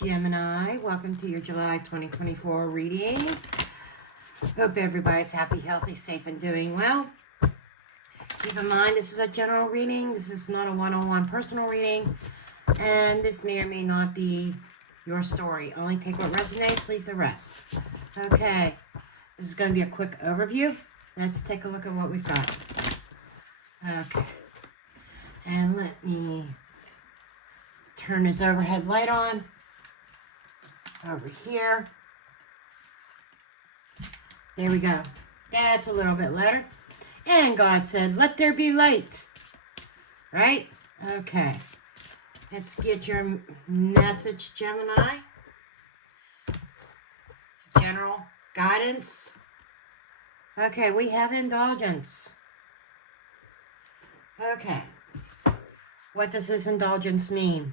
Gemini, welcome to your July 2024 reading. Hope everybody's happy, healthy, safe, and doing well. Keep in mind, this is a general reading. This is not a one-on-one personal reading. And this may or may not be your story. Only take what resonates, leave the rest. Okay, this is going to be a quick overview. Let's take a look at what we've got. Okay, and let me turn this overhead light on. Over here. There we go. That's a little bit better. And God said, let there be light. Right? Okay. Let's get your message, Gemini. General guidance. Okay, we have indulgence. Okay. What does this indulgence mean?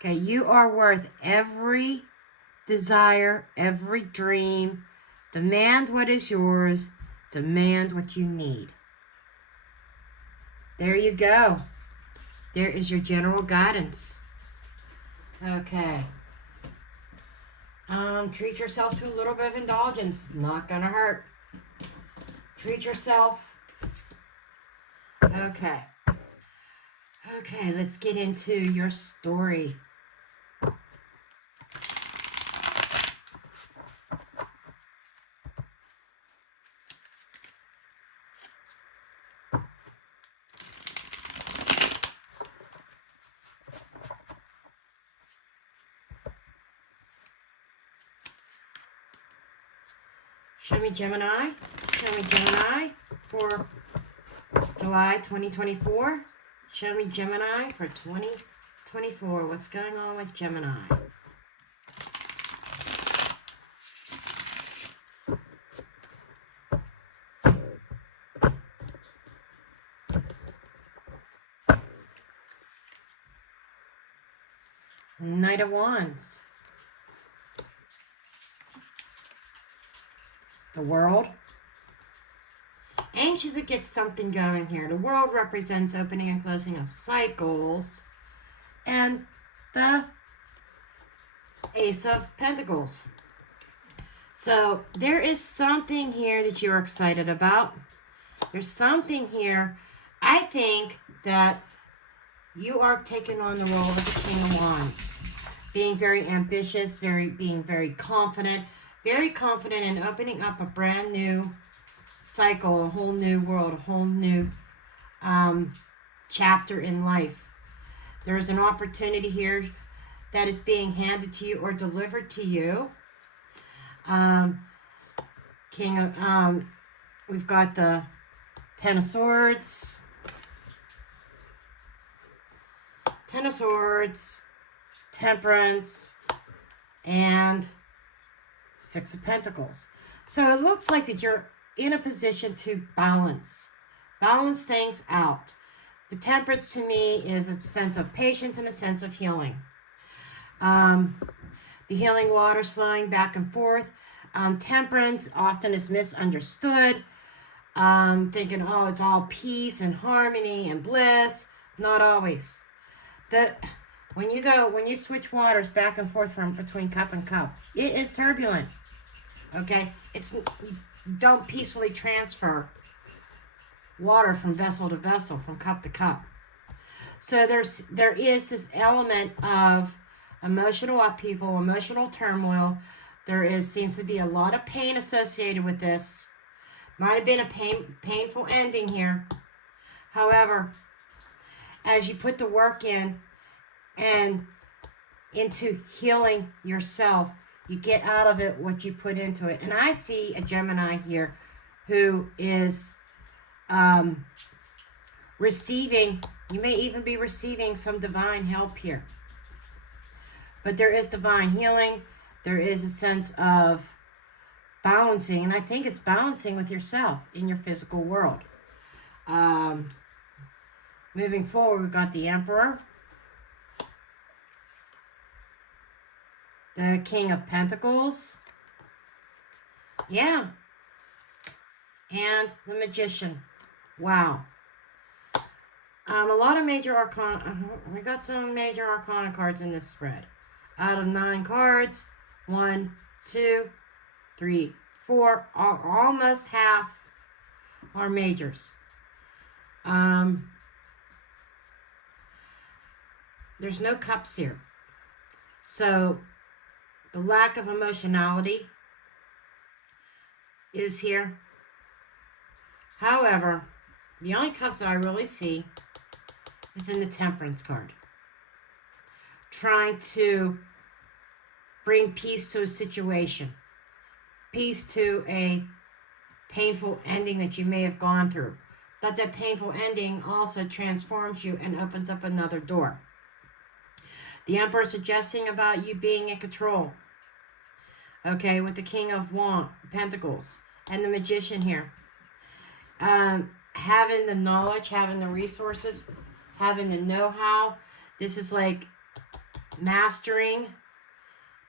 Okay, you are worth every desire, every dream. Demand what is yours. Demand what you need. There you go. There is your general guidance. Okay. Treat yourself to a little bit of indulgence. Not gonna hurt. Treat yourself. Okay. Okay, let's get into your story. Show me Gemini. Show me Gemini for July 2024. Show me Gemini for 2024. What's going on with Gemini? Knight of Wands. The World. Anxious to get something going here. The World represents opening and closing of cycles. And the Ace of Pentacles. So there is something here that you're excited about. There's something here. I think that you are taking on the role of the King of Wands. Being very ambitious, being very confident. Very confident in opening up a brand new cycle, a whole new world, a whole new chapter in life. There is an opportunity here that is being handed to you or delivered to you. We've got the Ten of Swords. Ten of Swords, Temperance, and Six of Pentacles. So it looks like that you're in a position to balance things out. The Temperance to me is a sense of patience and a sense of healing. The healing waters flowing back and forth. Temperance often is misunderstood. Thinking, oh, it's all peace and harmony and bliss. Not always. When you switch waters back and forth from between cup and cup, it is turbulent. Okay? You don't peacefully transfer water from vessel to vessel, from cup to cup. So there is this element of emotional upheaval, emotional turmoil. Seems to be a lot of pain associated with this. Might have been a painful ending here. However, as you put the work in and into healing yourself, you get out of it what you put into it. And I see a Gemini here who is receiving, you may even be receiving some divine help here. But there is divine healing. There is a sense of balancing, and I think it's balancing with yourself in your physical world. Moving forward, we've got the Emperor, the King of Pentacles, yeah, and the Magician. Wow. A lot of major arcana. We got some major arcana cards in this spread. out of 9 cards. 1, 2, 3, 4. Almost half are majors. There's no cups here. So the lack of emotionality is here. However, the only cups that I really see is in the Temperance card. Trying to bring peace to a situation. Peace to a painful ending that you may have gone through. But that painful ending also transforms you and opens up another door. The Emperor suggesting about you being in control. Okay, with the King of Pentacles and the Magician here. Having the knowledge, having the resources, having the know-how. This is like mastering,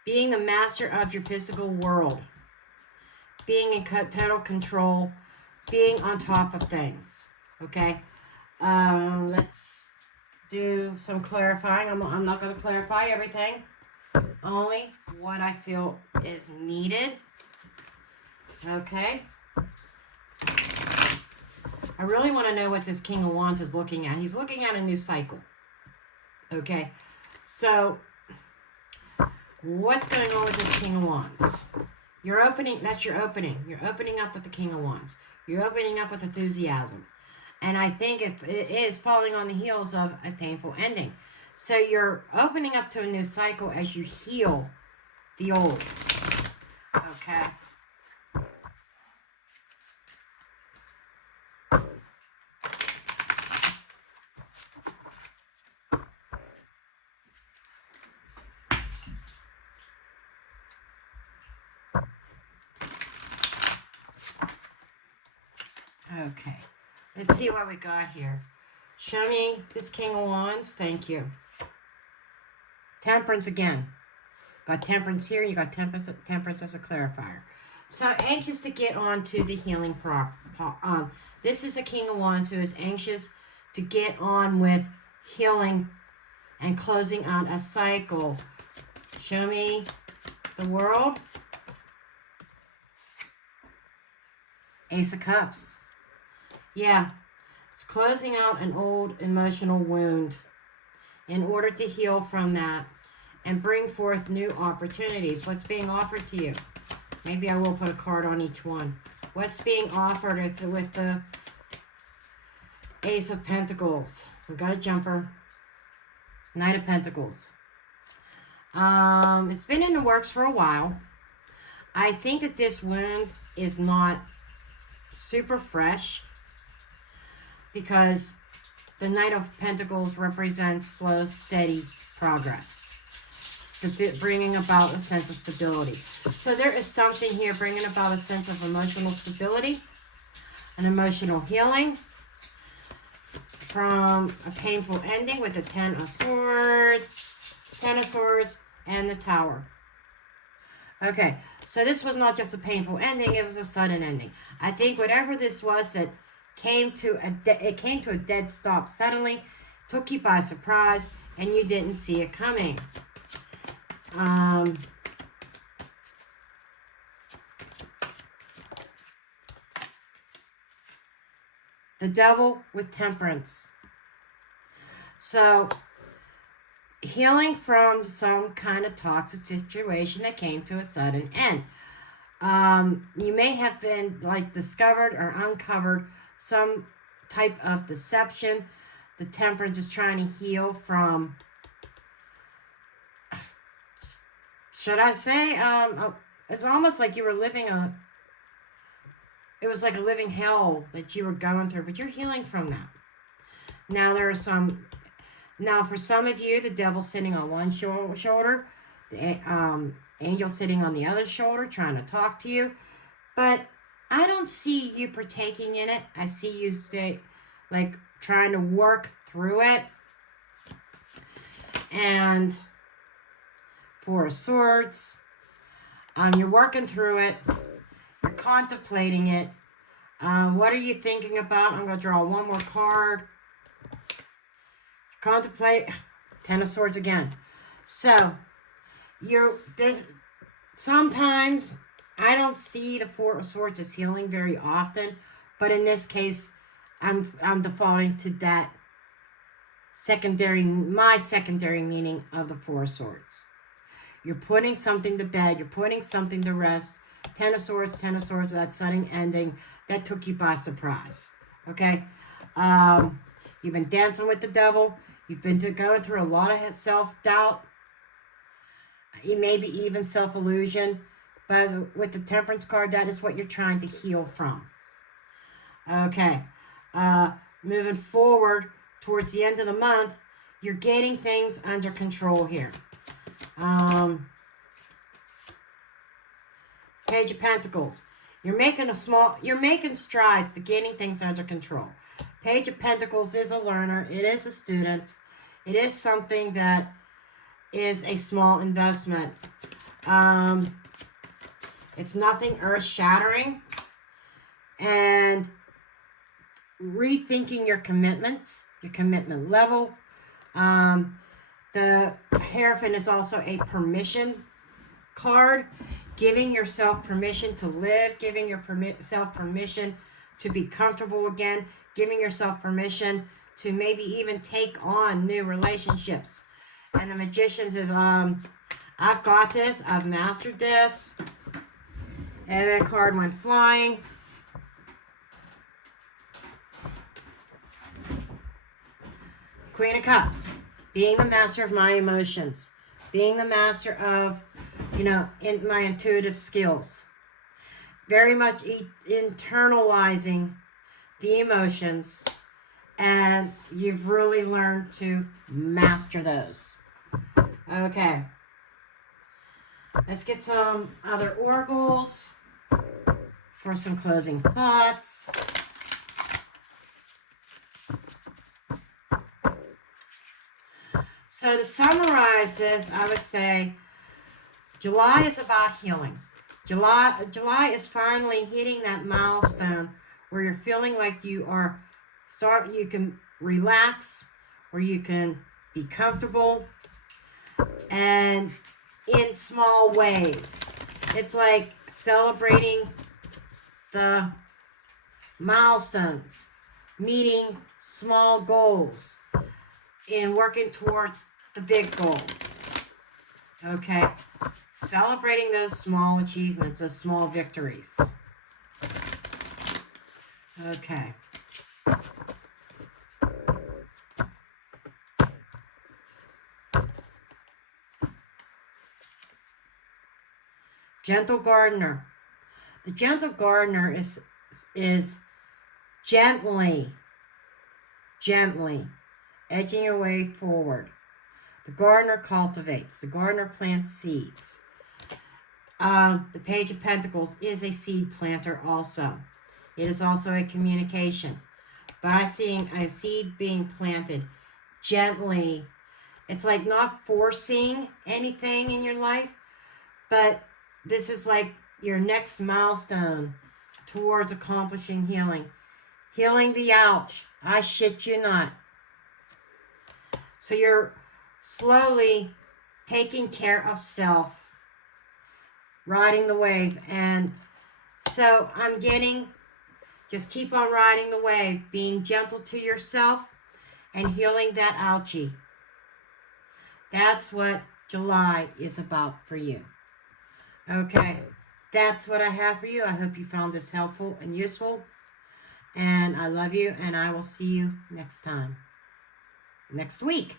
being the master of your physical world. Being in total control, being on top of things. Okay, let's do some clarifying. I'm not going to clarify everything. Only what I feel is needed. Okay. I really want to know what this King of Wands is looking at. He's looking at a new cycle. Okay. So, what's going on with this King of Wands? You're opening, that's your opening. You're opening up with the King of Wands. You're opening up with enthusiasm. And I think it is falling on the heels of a painful ending. So you're opening up to a new cycle as you heal the old. Okay. Okay. Let's see what we got here. Show me this King of Wands. Thank you. Temperance again. Got Temperance here. You got Temperance as a clarifier. So anxious to get on to the healing this is the King of Wands who is anxious to get on with healing and closing out a cycle. Show me the World. Ace of Cups. Yeah. It's closing out an old emotional wound in order to heal from that and bring forth new opportunities. What's being offered to you? Maybe I will put a card on each one. What's being offered with the Ace of Pentacles? We've got a jumper. Knight of Pentacles. It's been in the works for a while. I think that this wound is not super fresh, because the Knight of Pentacles represents slow, steady progress, bringing about a sense of stability. So there is something here bringing about a sense of emotional stability, an emotional healing from a painful ending with the Ten of Swords, and the Tower. Okay, so this was not just a painful ending, it was a sudden ending. I think whatever this was that came to a dead stop suddenly, took you by surprise, and you didn't see it coming. The Devil with Temperance. So, healing from some kind of toxic situation that came to a sudden end. You may have been discovered or uncovered some type of deception. The Temperance is trying to heal from, should I say, it's almost like you were living it was like a living hell that you were going through, but you're healing from that. Now for some of you, the Devil's sitting on one shoulder, the angel sitting on the other shoulder trying to talk to you, but I don't see you partaking in it. I see you trying to work through it. And Four of Swords, you're working through it. You're contemplating it. What are you thinking about? I'm going to draw one more card. Contemplate. Ten of Swords again. So, Sometimes I don't see the Four of Swords as healing very often, but in this case, I'm defaulting to that my secondary meaning of the Four of Swords. You're putting something to bed. You're putting something to rest. Ten of Swords, that sudden ending, that took you by surprise. Okay? You've been dancing with the devil. You've been going through a lot of self-doubt. Maybe even self-illusion. But with the Temperance card, that is what you're trying to heal from. Okay. Moving forward towards the end of the month, you're getting things under control here. Page of Pentacles. You're making strides to getting things under control. Page of Pentacles is a learner. It is a student. It is something that is a small investment. It's nothing earth-shattering. And rethinking your commitments, your commitment level. The Hierophant is also a permission card. Giving yourself permission to live. Giving yourself permission to be comfortable again. Giving yourself permission to maybe even take on new relationships. And the Magician says, I've got this. I've mastered this. And that card went flying. Queen of Cups. Being the master of my emotions. Being the master of, in my intuitive skills. Very much internalizing the emotions. And you've really learned to master those. Okay. Let's get some other oracles for some closing thoughts. So to summarize this, I would say July is about healing. July is finally hitting that milestone where you're feeling like you can relax, where you can be comfortable, and in small ways. It's like celebrating the milestones, meeting small goals, and working towards the big goal. Okay? Celebrating those small achievements, those small victories. Okay. Gentle Gardener. The Gentle Gardener is gently edging your way forward. The gardener cultivates. The gardener plants seeds. The Page of Pentacles is a seed planter also. It is also a communication. But I'm seeing a seed being planted gently. It's like not forcing anything in your life, but this is like your next milestone towards accomplishing healing. Healing the ouch. I shit you not. So you're slowly taking care of self. Riding the wave. And so I'm getting, just keep on riding the wave. Being gentle to yourself and healing that ouchie. That's what July is about for you. Okay, that's what I have for you. I hope you found this helpful and useful. And I love you, and I will see you next time. Next week.